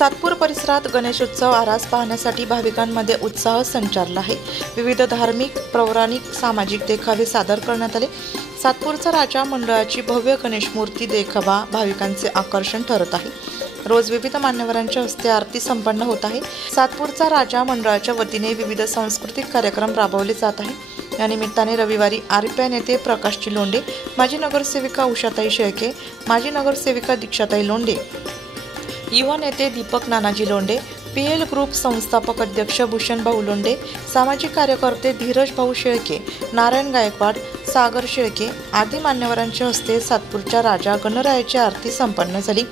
सातपूर परिसरात गणेशोत्सव आरास पाहण्यासाठी भाविकांमध्ये उत्साह संचारला आहे। विविध धार्मिक, पौराणिक, सामाजिक देखावे सादर करण्यात आले। सातपूरचा राजा मंडळाची भव्य गणेश मूर्ती देखावा भाविकांचे आकर्षण ठरत आहे। रोज विविध मान्यवरांच्या हस्ते आरती संपन्न होत आहे। सातपूरचा राजा मंडळाच्या वतीने विविध सांस्कृतिक कार्यक्रम राबवले जात आहे। या निमित्ताने रविवारी आरपीआय नेते प्रकाशजी लोंढे, माजी नगरसेविका उषाताई शेळके, माजी नगरसेविका दीक्षाताई लोंढे, युवा नेते दीपक नानाजी लोंढे, पीएल ग्रुप संस्थापक अध्यक्ष भूषण भाऊ लोंढे, सामाजिक कार्यकर्ते धीरज भाऊ शेळके, नारायण गायकवाड, सागर शेळके आदी मान्यवरांच्या हस्ते सातपूरच्या राजा गणरायाची आरती संपन्न झाली।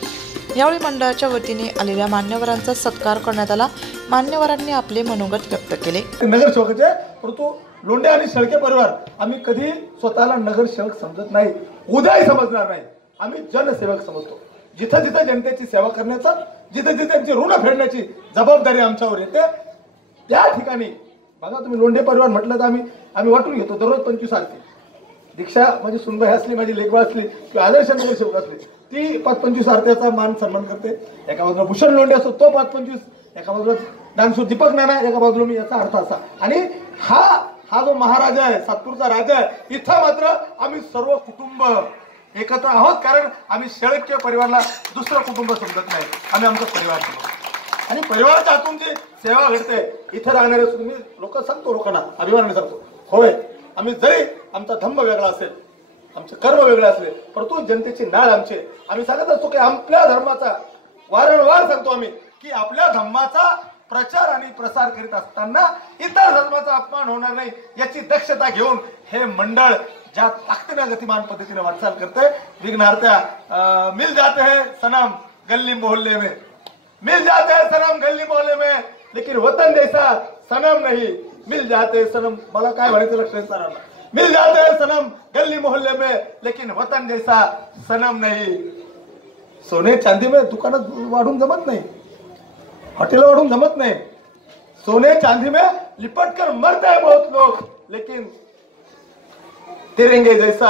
यावेळी मंडळाच्या वतीने आलेल्या मान्यवरांचा सत्कार करण्यात आला। मान्यवरांनी आपले मनोगत व्यक्त केले। नगरसेवकाचे परंतु लोंढे आणि शेळके परिवार आम्ही कधी स्वतःला नगरसेवक समजत नाही, उद्याही समजणार नाही। आम्ही जनसेवक समजतो। जिथे जिथे जनतेची सेवा करण्याचा, जिथे जिथे त्यांची ऋण फेडण्याची जबाबदारी आमच्यावर येते, त्या ठिकाणी बघा तुम्ही लोंढे परिवार म्हटलं तर आम्ही वाटून घेतो। दररोज 25 आरती दीक्षा माझी सुनबाई असली, माझी लेकबा असली किंवा आदर्श नगरसेवक असली, ती 5-25 आरत्याचा मान सन्मान करते। एका बाजूला भूषण लोंढे असतो तो 5-25, एका बाजूला दानशूर दीपक नाना, एका बाजूला मी। याचा अर्थ असा, आणि हा जो महाराजा आहे, सातपूरचा राजा आहे, इथं मात्र आम्ही सर्व कुटुंब एकत्र आहोत। कारण आम्ही शेळके परिवाराला दुसरं कुटुंब समजत नाही, आम्ही आमचा परिवार समजतो। आणि परिवाराच्या हातून जी सेवा घडते, इथे राहणारे तुम्ही लोक सांगतो, लोकांना अभिमानाने सांगतो, होय आम्ही जरी आमचा धम्म वेगळा असेल, आमचे कर्म वेगळे असले, परंतु जनतेची नाळ आमचे। आम्ही सांगत असतो की आपल्या धर्माचा, वारंवार सांगतो आम्ही की आपल्या धर्माचा प्रचार आणि प्रसार करीत असताना इतर धर्माचा अपमान होणार नाही याची दक्षता घेऊन हे मंडळ ज्या ताकदीने गतिमान पद्धतीने वाटचाल करते। विघ्नार्त्या मिल जाते हैं सनम गली मोहल्ले में, मिल जाते हैं सनम गली मोहल्ले में, लेकिन वतन जैसा सनम नहीं। मिल जाते सनम, मला काय म्हणायचं लक्षात सरांना, मिल जाते हैं सनम गली मोहल्ले में, लेकिन वतन जैसा सनम नहीं। सोने चांदी में दुकानात वाढून जमत नाही, हॉटेल वाढून जमत नाही। सोने चांदी में लिपट कर मरते हैं बहुत लोग, लेकिन तिरंगे जैसा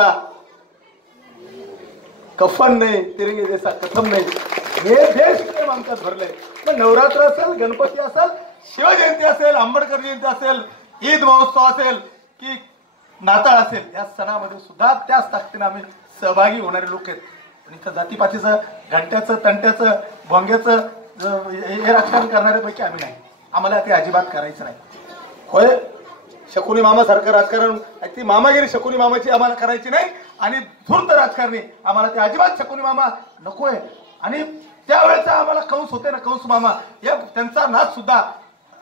कफन नहीं, तिरंगे जैसा कथम नहीं। हे देश प्रेम आमच्यात भरले। पण नवरात्र असेल, गणपती असेल, शिवजयंती असेल, आंबेडकर जयंती असेल, ईद महोत्सव असेल की नाताळ असेल, या सणामध्ये सुद्धा त्याच ताकदीने आम्ही सहभागी होणारे लोक आहेत। आणि इथं जातीपातीचं, घंट्याचं, तंट्याचं, भोंग्याचं हे राजकारण करणाऱ्यापैकी आम्ही नाही। आम्हाला ते अजिबात करायचं नाही। होय शकुनी मामा सारखं राजकारण, ती मामागिरी शकुनी मामाची आम्हाला करायची नाही, आणि धूर्त राजकारणी आम्हाला ते अजिबात शकुनी मामा नकोय। आणि त्यावेळेचा आम्हाला कंस होते ना, कंस मामा, या त्यांचा नाच सुद्धा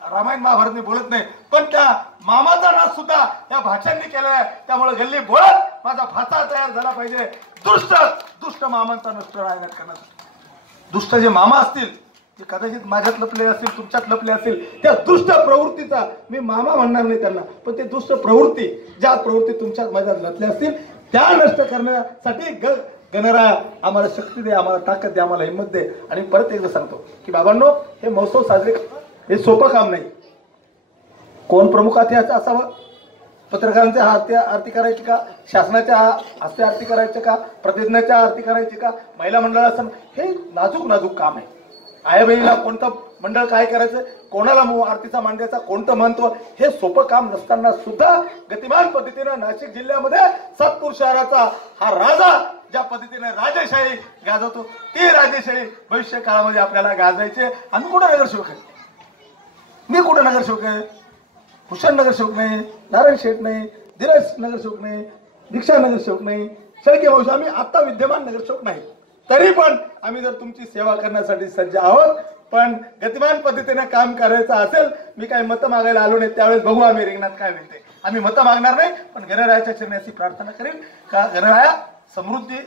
रामायण महाभारतने बोलत नाही, पण त्या मामाचा नाच सुद्धा या भाषांनी केलेला आहे। त्यामुळे गल्ली बोलत माझा भाचा तयार झाला पाहिजे। दुष्ट मामांचा नष्ट राहण्यात करण्यासाठी, दुष्ट जे मामा असतील, जे कदाचित माझ्यात लपले असतील, तुमच्यात लपले असतील, त्या दुष्ट प्रवृत्तीचा मी मामा म्हणणार नाही त्यांना, पण ते दुष्ट प्रवृत्ती, ज्या प्रवृत्ती तुमच्यात माझ्यात लपल्या असतील, त्या नष्ट करण्यासाठी गणराया आम्हाला शक्ती दे, आम्हाला ताकद दे, आम्हाला हिंमत दे। आणि परत एकदा सांगतो की बाबांनो, हे महोत्सव साजरे करणं हे सोपं काम नाही। कोण प्रमुखात असावं, पत्रकारांच्या हस्ते आरती करायची का, शासनाच्या हस्ते आरती करायची का, प्रतिज्ञाच्या आरती करायची का, महिला मंडळाचं, हे नाजूक काम आहे। आई बहिणीला कोणतं मंडळ काय करायचं, कोणाला आरतीचा मांडायचा, कोणतं महत्व, हे सोपं काम नसताना सुद्धा गतिमान पद्धतीने नाशिक जिल्ह्यामध्ये सातपूर शहराचा हा राजा ज्या पद्धतीने राजेशाही गाजवतो, ती राजेशाही भविष्य काळामध्ये आपल्याला गाजायचे। आम्ही कुठं नगरसेवक आहे, मी कुठं नगरसेवक आहे, भूषण नगरसेवक नाही, नारायण शेठ नाही, धीरज नगरसेवक नाही, दीक्षा नगरसेवक नाही, शेळके भाऊ आम्ही आता विद्यमान नगरसेवक नाही। तरी पण आम्ही जर तुमची सेवा करण्यासाठी सज्ज आहोत, पण गतिमान पद्धतीने काम करायचं असेल, मी काय मतं मागायला आलो नाही, त्यावेळेस बघू आम्ही रिंगणात काय मिळते। आम्ही मतं मागणार नाही, पण गणरायाच्या चरणी प्रार्थना करेन का गणराया समृद्धी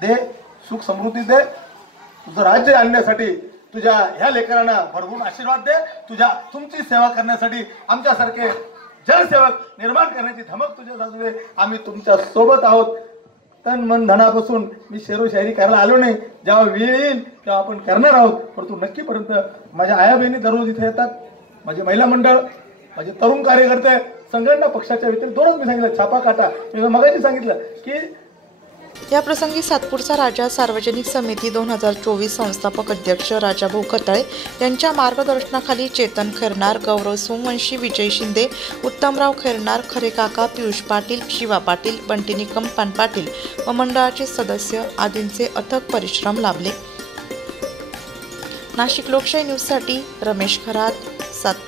दे, सुख समृद्धी दे, तुझं राज्य आणण्यासाठी तुझ्या ह्या लेकरांना भरभरून आशीर्वाद दे, तुमची सेवा करण्यासाठी आमच्यासारखे जनसेवक निर्माण करण्याची धमक तुझ्या बाजू दे। आम्ही तुमच्या सोबत आहोत। तन मन धनापासून मी शेरोशायरी करायला आलो नाही, जेव्हा वेळ येईल तेव्हा आपण करणार आहोत। परंतु नक्कीपर्यंत माझ्या आया बहिणी दररोज इथे येतात, माझे महिला मंडळ, माझे तरुण कार्यकर्ते, संघटना पक्षाच्या व्यतिरिक्त दोनच मी सांगितलं, छापा काटा। मी मगाशी सांगितलं की या प्रसंगी सातपूरचा राजा सार्वजनिक समिती 2024 संस्थापक अध्यक्ष राजाभाऊ खताळे यांच्या मार्गदर्शनाखाली चेतन खैरनार, गौरव सोमवंशी, विजय शिंदे, उत्तमराव खैरनार, खरे काका, पियुष पाटील, शिवा पाटील, बंटी निकम, पान पाटील व मंडळाचे सदस्य आदींचे अथक परिश्रम लाभले. नाशिक लोकशाही न्यूजसाठी रमेश खरात, सातपूर.